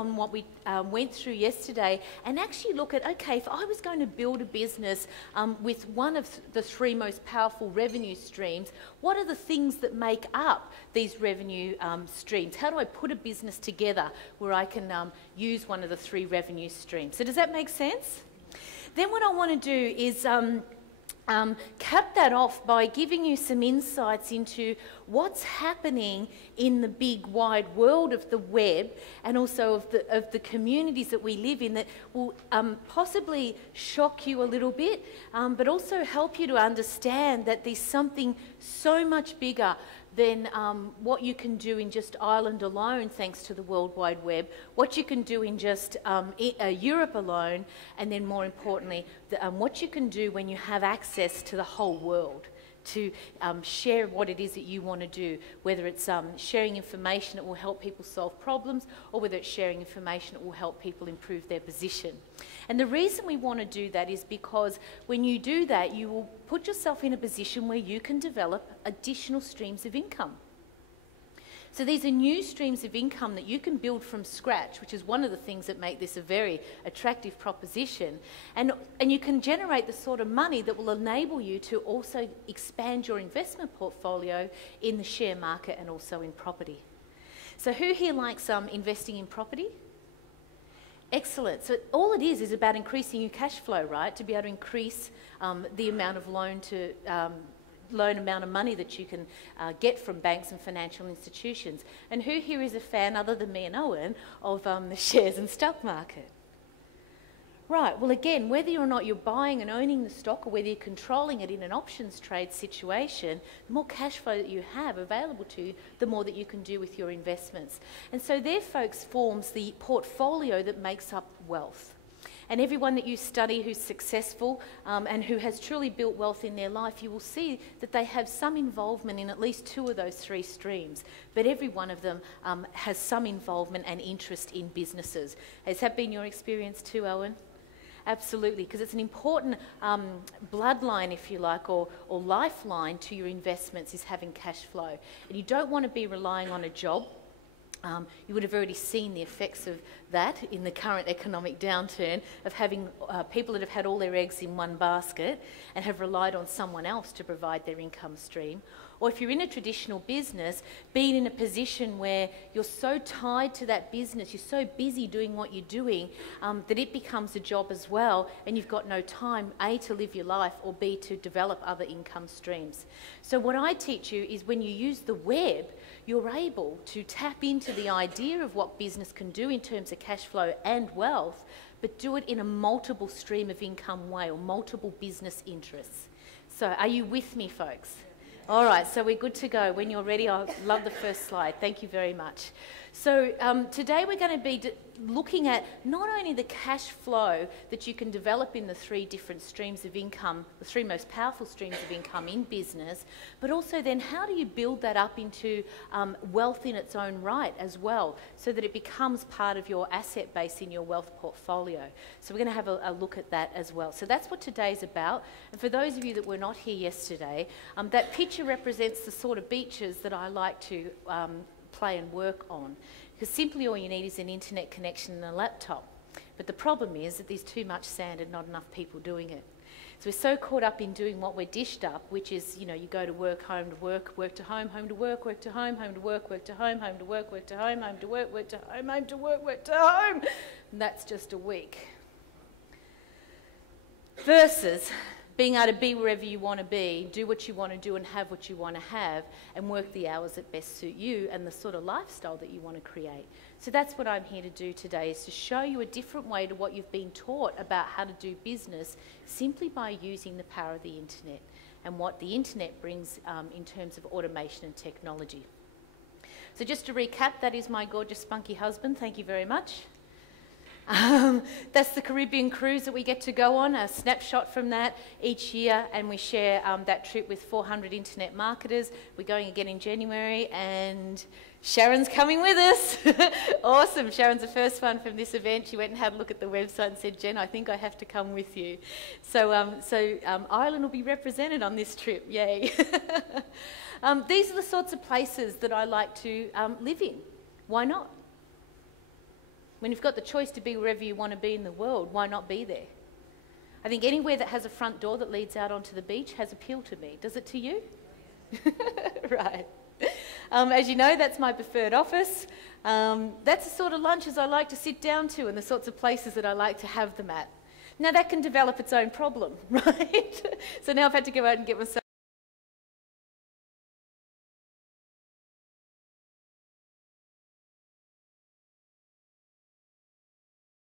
on what we went through yesterday and actually look at, okay, if I was going to build a business with one of the three most powerful revenue streams, what are the things that make up these revenue streams? How do I put a business together where I can use one of the three revenue streams? So does that make sense? Then what I want to do is cap that off by giving you some insights into what's happening in the big wide world of the web and also of the communities that we live in that will possibly shock you a little bit, but also help you to understand that there's something so much bigger than what you can do in just Ireland alone, thanks to the World Wide Web, what you can do in just Europe alone, and then more importantly, what you can do when you have access to the whole world to share what it is that you want to do, whether it's sharing information that will help people solve problems or whether it's sharing information that will help people improve their position. And the reason we want to do that is because when you do that, you will put yourself in a position where you can develop additional streams of income. So these are new streams of income that you can build from scratch, which is one of the things that make this a very attractive proposition. And you can generate the sort of money that will enable you to also expand your investment portfolio in the share market and also in property. So who here likes investing in property? Excellent. So all it is about increasing your cash flow, right? To be able to increase the amount of loan amount of money that you can get from banks and financial institutions. And who here is a fan, other than me and Owen, of the shares and stock market? Right, well again, whether or not you're buying and owning the stock or whether you're controlling it in an options trade situation, the more cash flow that you have available to you, the more that you can do with your investments. And so there, folks, forms the portfolio that makes up wealth. And everyone that you study who's successful and who has truly built wealth in their life, you will see that they have some involvement in at least two of those three streams. But every one of them has some involvement and interest in businesses. Has that been your experience too, Owen? Absolutely, because it's an important bloodline, if you like, or lifeline to your investments is having cash flow. And you don't want to be relying on a job. You would have already seen the effects of that in the current economic downturn of having people that have had all their eggs in one basket and have relied on someone else to provide their income stream. Or if you're in a traditional business, being in a position where you're so tied to that business, you're so busy doing what you're doing, that it becomes a job as well, and you've got no time, A, to live your life, or B, to develop other income streams. So what I teach you is when you use the web, you're able to tap into the idea of what business can do in terms of cash flow and wealth, but do it in a multiple stream of income way or multiple business interests. So are you with me, folks? All right, so we're good to go. When you're ready, I love the first slide. Thank you very much. So today we're going to be looking at not only the cash flow that you can develop in the three different streams of income, the three most powerful streams of income in business, but also then how do you build that up into wealth in its own right as well, so that it becomes part of your asset base in your wealth portfolio. So we're going to have a look at that as well. So that's what today's about. And for those of you that were not here yesterday, that picture represents the sort of beaches that I like to play and work on, because simply all you need is an internet connection and a laptop. But the problem is that there's too much sand and not enough people doing it. So we're so caught up in doing what we're dished up, which is, you know, you go to work, home to work, work to home, home to work, work to home, home to work, work to home, home to work, work to home, home to work, work to home, home to work, work to home. And that's just a week. Versus being able to be wherever you want to be, do what you want to do and have what you want to have, and work the hours that best suit you and the sort of lifestyle that you want to create. So that's what I'm here to do today, is to show you a different way to what you've been taught about how to do business simply by using the power of the internet and what the internet brings in terms of automation and technology. So just to recap, that is my gorgeous spunky husband. Thank you very much. That's the Caribbean cruise that we get to go on, a snapshot from that each year, and we share that trip with 400 internet marketers. We're going again in January, and Sharon's coming with us. Awesome. Sharon's the first one from this event. She went and had a look at the website and said, Jen, I think I have to come with you. So, Ireland will be represented on this trip. Yay. These are the sorts of places that I like to live in. Why not? When you've got the choice to be wherever you want to be in the world, why not be there? I think anywhere that has a front door that leads out onto the beach has appeal to me. Does it to you? Right. As you know, that's my preferred office. That's the sort of lunches I like to sit down to and the sorts of places that I like to have them at. Now that can develop its own problem, right? So now I've had to go out and get myself